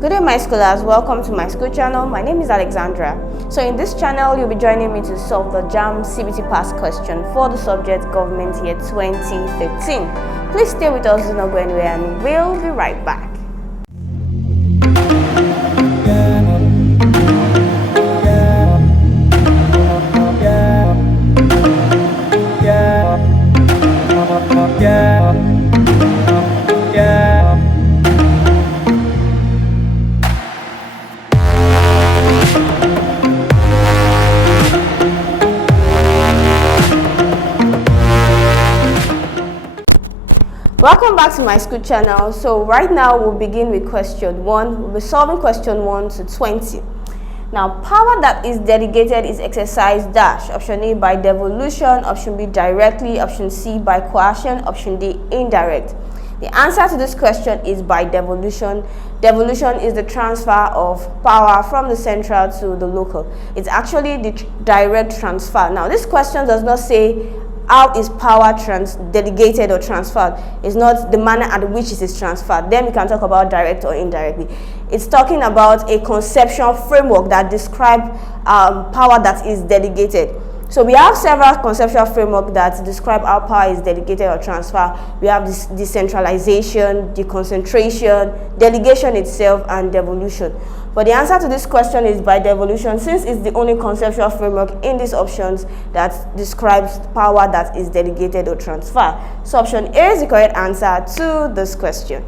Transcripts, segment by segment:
Good day, my schoolers. Welcome to my school channel. My name is Alexandra. So in this channel, you'll be joining me to solve the JAMB CBT past question for the subject Government Year 2015. Please stay with us, do not go anywhere, and we'll be right back. Welcome back to my school channel. So right now we'll begin with question 1. We'll be solving question 1 to 20. Now, power that is delegated is exercised dash. Option A, by devolution. Option B, directly. Option C, by coercion. Option D, indirect. The answer to this question is by devolution. Devolution is the transfer of power from the central to the local. It's actually the direct transfer. Now, this question does not say how is power delegated or transferred. It's not the manner at which it is transferred. Then we can talk about direct or indirectly. It's talking about a conceptual framework that describes power that is delegated. So we have several conceptual frameworks that describe how power is delegated or transferred. We have this decentralization, deconcentration, delegation itself, and devolution. But the answer to this question is by devolution, since it's the only conceptual framework in these options that describes power that is delegated or transferred. So option A is the correct answer to this question.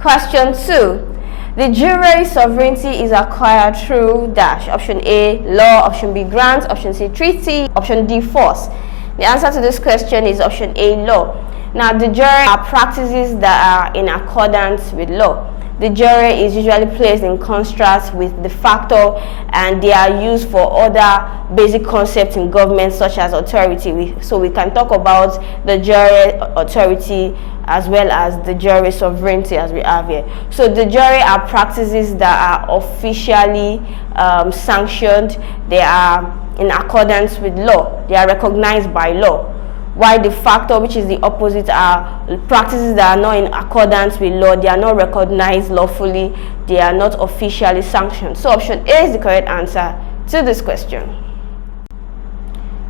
Question 2. The jure sovereignty is acquired through dash. Option A, law. Option B, grant. Option C, treaty. Option D, force. The answer to this question is option A, law. Now, de jure are practices that are in accordance with law. The jure is usually placed in contrast with de facto, and they are used for other basic concepts in government such as authority. So we can talk about the jure authority as well as the jure sovereignty as we have here. So the jure are practices that are officially sanctioned. They are in accordance with law. They are recognized by law. While de facto, which is the opposite, are practices that are not in accordance with law. They are not recognized lawfully. They are not officially sanctioned. So option A is the correct answer to this question.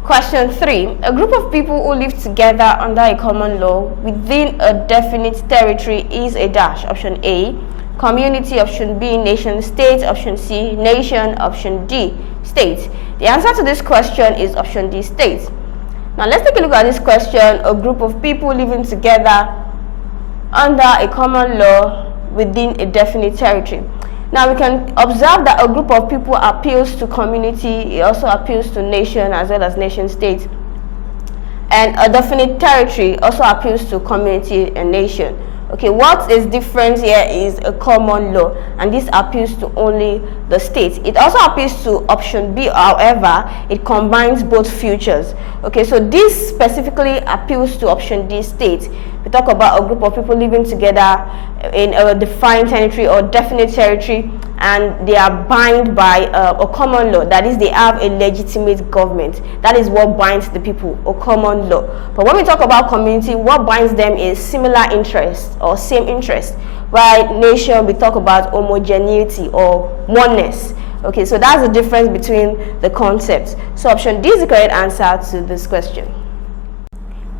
Question 3. A group of people who live together under a common law within a definite territory is a dash. Option A, community. Option B, nation state. Option C, nation. Option D, state. The answer to this question is option D, state. Now let's take a look at this question. A group of people living together under a common law within a definite territory. Now we can observe that a group of people appeals to community, it also appeals to nation as well as nation state. And a definite territory also appeals to community and nation. Okay, what is different here is a common law, and this appeals to only the state. It also appeals to option B, however, it combines both futures. Okay, so this specifically appeals to option D, state. We talk about a group of people living together in a defined territory or definite territory, and they are bound by a common law. That is, they have a legitimate government. That is what binds the people, a common law. But when we talk about community, what binds them is similar interest or same interest. While nation, we talk about homogeneity or oneness. Okay, so that's the difference between the concepts. So option D is the correct answer to this question.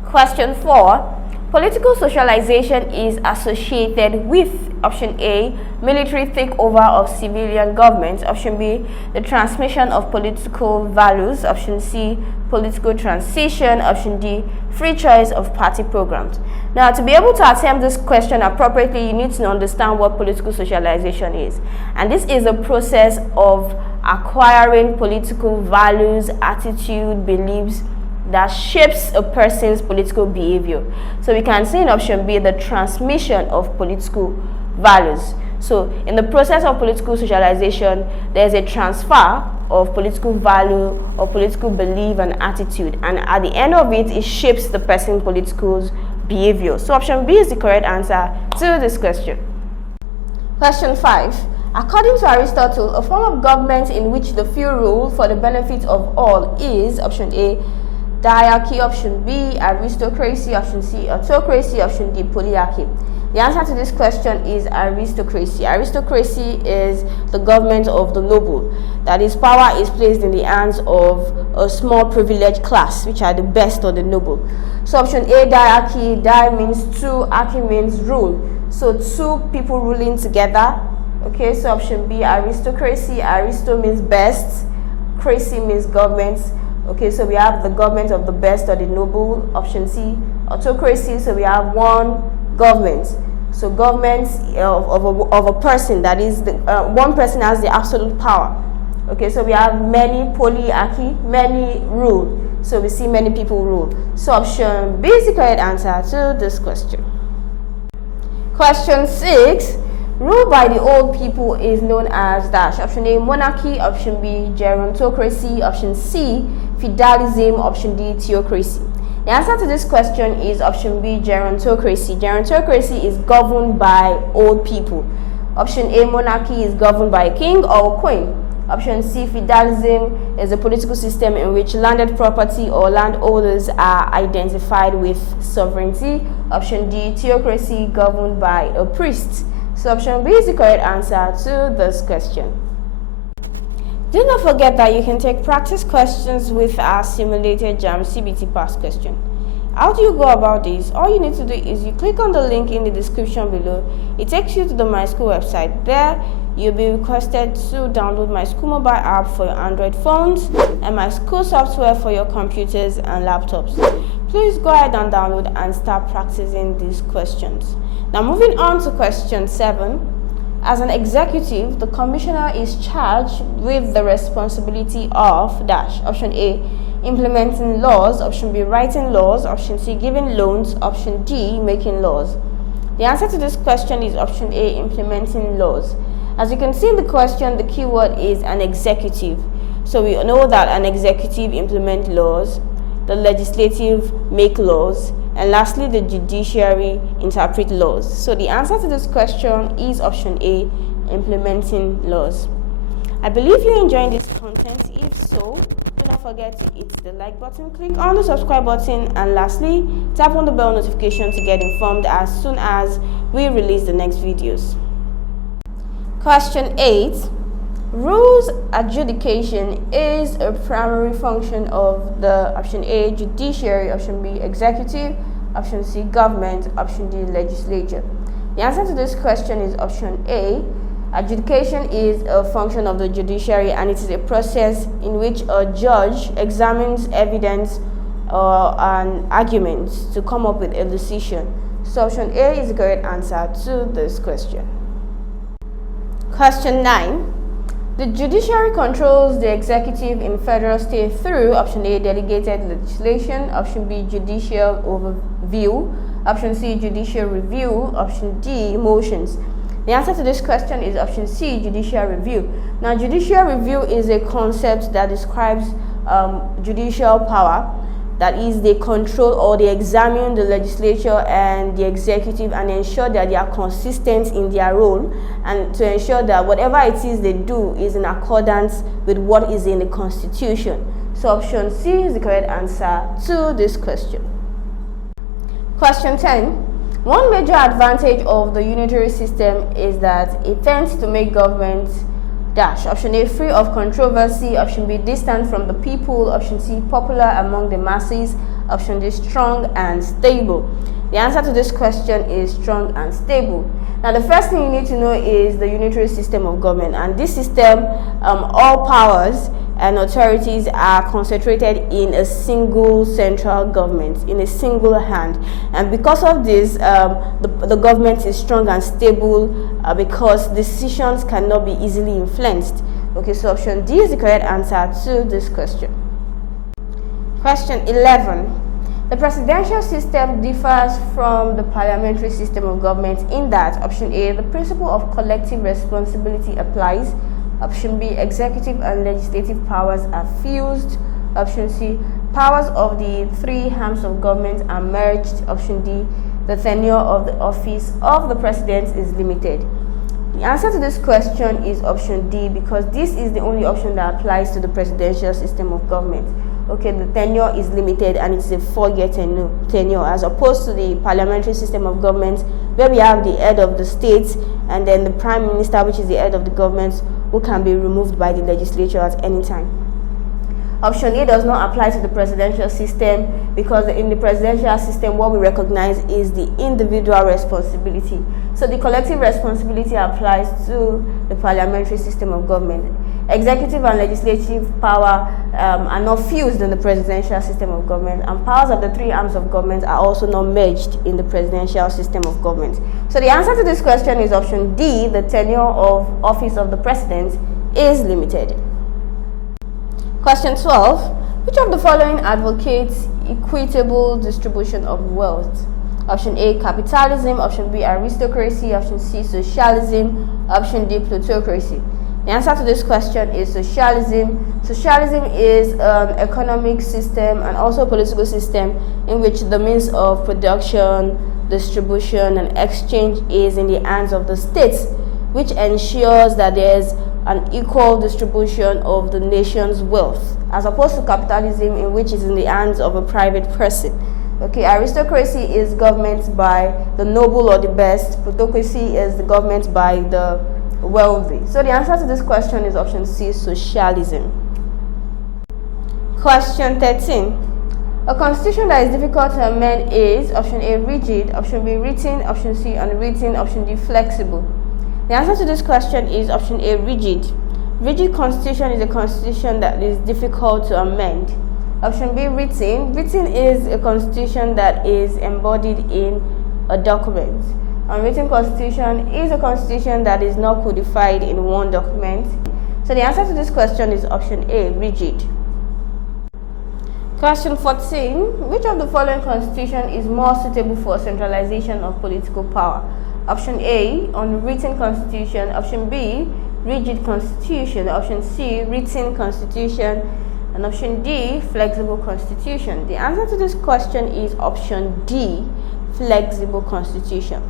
Question 4. Political socialization is associated with option A, military takeover of civilian government. Option B, the transmission of political values. Option C, political transition. Option D, free choice of party programs. Now, to be able to attempt this question appropriately, you need to understand what political socialization is. And this is a process of acquiring political values, attitude, beliefs that shapes a person's political behavior. So we can see in option B, the transmission of political values. So in the process of political socialization, there's a transfer of political value or political belief and attitude, and at the end of it, it shapes the person's political behavior. So option B is the correct answer to this question. Question 5. According to Aristotle, a form of government in which the few rule for the benefit of all is option A, diarchy. Option B, aristocracy. Option C, autocracy. Option D, polyarchy. The answer to this question is aristocracy. Aristocracy is the government of the noble. That is, power is placed in the hands of a small privileged class, which are the best of the noble. So option A, diarchy. Di means two, archy means rule. So two people ruling together. Okay, so option B, aristocracy. Aristo means best. Cracy means government. Okay, so we have the government of the best or the noble. Option C, autocracy. So we have one government. So government of a person, that is, one person has the absolute power. Okay, so we have many, polyarchy, many rule. So we see many people rule. So option B is the correct answer to this question. Question 6. Rule by the old people is known as dash. Option A, monarchy. Option B, gerontocracy. Option C, feudalism. Option D, theocracy. The answer to this question is option B, gerontocracy. Gerontocracy is governed by old people. Option A, monarchy, is governed by a king or a queen. Option C, feudalism, is a political system in which landed property or landholders are identified with sovereignty. Option D, theocracy, governed by a priest. So option B is the correct answer to this question. Do not forget that you can take practice questions with our simulated JAMB CBT past question. How do you go about this? All you need to do is you click on the link in the description below. It takes you to the Myschool website. There, you'll be requested to download Myschool mobile app for your Android phones and Myschool software for your computers and laptops. Please go ahead and download and start practicing these questions. Now moving on to question 7. As an executive, the commissioner is charged with the responsibility of dash. Option A, implementing laws. Option B, writing laws. Option C, giving loans. Option D, making laws. The answer to this question is option A, implementing laws. As you can see in the question, the keyword is an executive. So we know that an executive implements laws, the legislative make laws, and lastly, the judiciary interpret laws. So the answer to this question is option A, implementing laws. I believe you're enjoying this content. If so, do not forget to hit the like button, click on the subscribe button, and lastly, tap on the bell notification to get informed as soon as we release the next videos. Question 8. Rules adjudication is a primary function of the option A, judiciary. Option B, executive. Option C, government. Option D, legislature. The answer to this question is option A. Adjudication is a function of the judiciary, and it is a process in which a judge examines evidence and arguments to come up with a decision. So option A is the correct answer to this question. Question 9. The judiciary controls the executive in federal state through option A, delegated legislation. Option B, judicial overview. Option C, judicial review. Option D, motions. The answer to this question is option C, judicial review. Now, judicial review is a concept that describes judicial power. That is, they control or they examine the legislature and the executive and ensure that they are consistent in their role, and to ensure that whatever it is they do is in accordance with what is in the Constitution. So option C is the correct answer to this question. Question 10. One major advantage of the unitary system is that it tends to make government dash. Option A, free of controversy. Option B, distant from the people. Option C, popular among the masses. Option D, strong and stable. The answer to this question is strong and stable. Now, the first thing you need to know is the unitary system of government, and this system, all powers and authorities are concentrated in a single central government, in a single hand, and because of this, the government is strong and stable because decisions cannot be easily influenced. Okay, so option D is the correct answer to this question. Question 11. The presidential system differs from the parliamentary system of government in that option A, the principle of collective responsibility applies. Option B, executive and legislative powers are fused. Option C, powers of the three arms of government are merged. Option D, the tenure of the office of the president is limited. The answer to this question is option D, because this is the only option that applies to the presidential system of government. Okay, the tenure is limited and it's a 4-year tenure as opposed to the parliamentary system of government, where we have the head of the state and then the prime minister, which is the head of the government, who can be removed by the legislature at any time. Option A does not apply to the presidential system because in the presidential system what we recognize is the individual responsibility. So the collective responsibility applies to the parliamentary system of government. Executive and legislative power are not fused in the presidential system of government, and powers of the three arms of government are also not merged in the presidential system of government. So the answer to this question is option D. The tenure of office of the president is limited. Question 12. Which of the following advocates equitable distribution of wealth? Option A, capitalism. Option B, aristocracy. Option C, socialism. Option D, plutocracy. The answer to this question is socialism. Socialism is an economic system and also a political system in which the means of production, distribution, and exchange is in the hands of the states, which ensures that there's an equal distribution of the nation's wealth, as opposed to capitalism, in which is in the hands of a private person. Okay, aristocracy is government by the noble or the best. Plutocracy is the government by the wealthy. So the answer to this question is option C, socialism. Question 13. A constitution that is difficult to amend is option A, rigid. Option B, written. Option C, unwritten. Option D, flexible. The answer to this question is option A, rigid. Rigid constitution is a constitution that is difficult to amend. Option B, written. Written is a constitution that is embodied in a document. Unwritten constitution is a constitution that is not codified in one document. So the answer to this question is option A, rigid. Question 14. Which of the following constitution is more suitable for centralization of political power? Option A, unwritten constitution. Option B, rigid constitution. Option C, written constitution. And option D, flexible constitution. The answer to this question is option D, flexible constitution.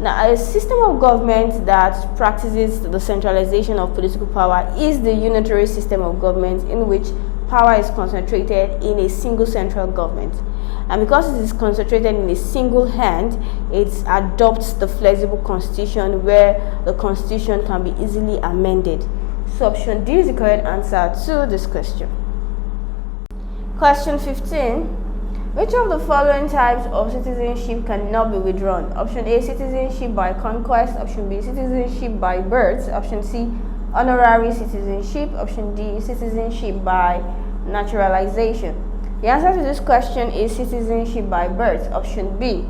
Now, a system of government that practices the centralization of political power is the unitary system of government, in which power is concentrated in a single central government. And because it is concentrated in a single hand, it adopts the flexible constitution, where the constitution can be easily amended. So option D is the correct answer to this question. Question 15. Which of the following types of citizenship cannot be withdrawn? Option A, citizenship by conquest. Option B, citizenship by birth. Option C, honorary citizenship. Option D, citizenship by naturalization. The answer to this question is citizenship by birth, option B.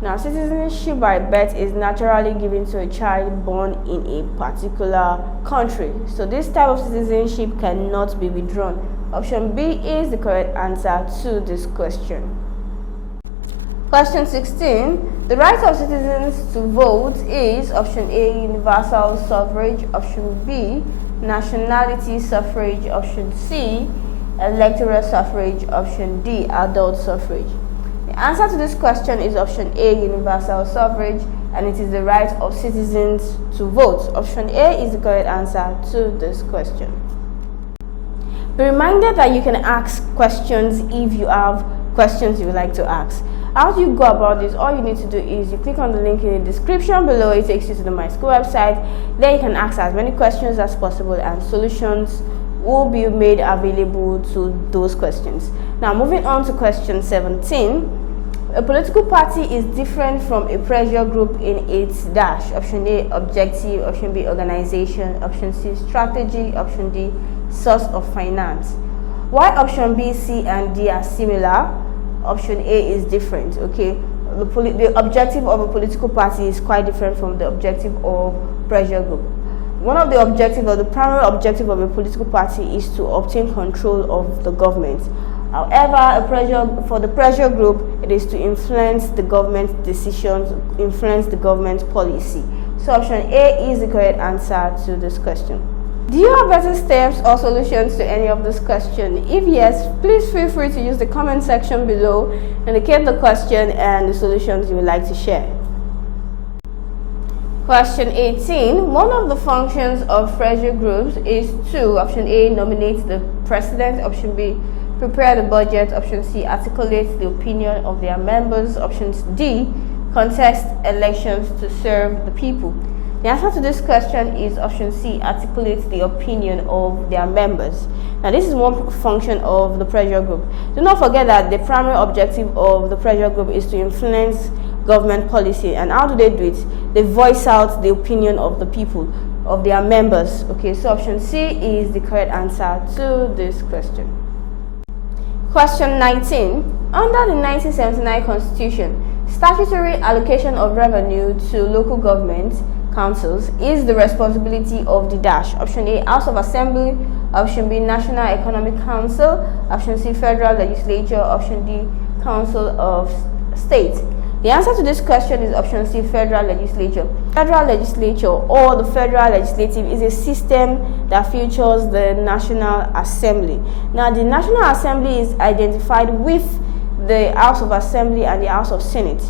Now, citizenship by birth is naturally given to a child born in a particular country. So this type of citizenship cannot be withdrawn. Option B is the correct answer to this question. Question 16. The right of citizens to vote is option A, universal suffrage. Option B, nationality suffrage. Option C, electoral suffrage. Option D, adult suffrage. The answer to this question is option A, universal suffrage, and it is the right of citizens to vote. Option A is the correct answer to this question. Be reminded that you can ask questions if you have questions you would like to ask. How do you go about this? All you need to do is you click on the link in the description below. It takes you to the Myschool website. There you can ask as many questions as possible, and solutions will be made available to those questions. Now, moving on to question 17. A political party is different from a pressure group in its dash. Option A, objective. Option B, organization. Option C, strategy. Option D, source of finance. Why option B, C, and D are similar? Option A is different. Okay, the objective of a political party is quite different from the objective of pressure group. One of the objectives, or the primary objective of a political party, is to obtain control of the government. However, for the pressure group, it is to influence the government's decisions, influence the government's policy. So option A is the correct answer to this question. Do you have better steps or solutions to any of this question? If yes, please feel free to use the comment section below, indicate the question and the solutions you would like to share. Question 18. One of the functions of pressure groups is to, option A, nominate the president. Option B, prepare the budget. Option C, articulate the opinion of their members. Option D, contest elections to serve the people? The answer to this question is option C, articulate the opinion of their members. Now, this is one function of the pressure group. Do not forget that the primary objective of the pressure group is to influence government policy. And how do they do it? They voice out the opinion of the people, of their members. Okay, so option C is the correct answer to this question. Question 19. Under the 1979 Constitution, statutory allocation of revenue to local government councils is the responsibility of the dash. Option A, House of Assembly. Option B, National Economic Council. Option C, Federal Legislature. Option D, Council of State. The answer to this question is option C, Federal Legislature. Federal Legislature, or the Federal Legislative, is a system that features the National Assembly. Now, the National Assembly is identified with the House of Assembly and the House of Senate.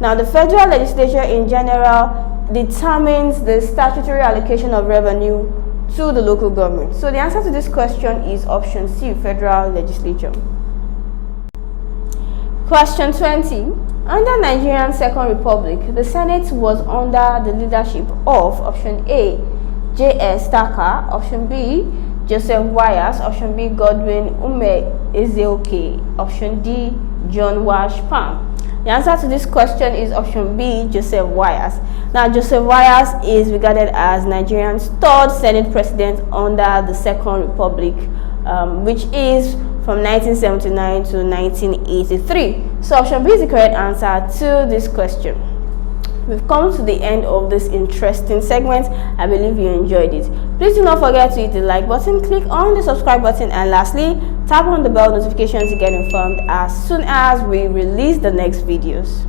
Now, the Federal Legislature in general determines the statutory allocation of revenue to the local government. So the answer to this question is option C, Federal Legislature. Question 20. Under Nigerian Second Republic, the Senate was under the leadership of option A, J.S. Taka, option B, Joseph Wires, option B, Godwin Ezeoke, option D, John Wash Palm. The answer to this question is option B, Joseph Wires. Now, Joseph Wires is regarded as Nigeria's third Senate president under the Second Republic, which is from 1979 to 1983. So option B is the correct answer to this question. We've come to the end of this interesting segment. I believe you enjoyed it. Please do not forget to hit the like button, click on the subscribe button, and lastly, tap on the bell notification to get informed as soon as we release the next videos.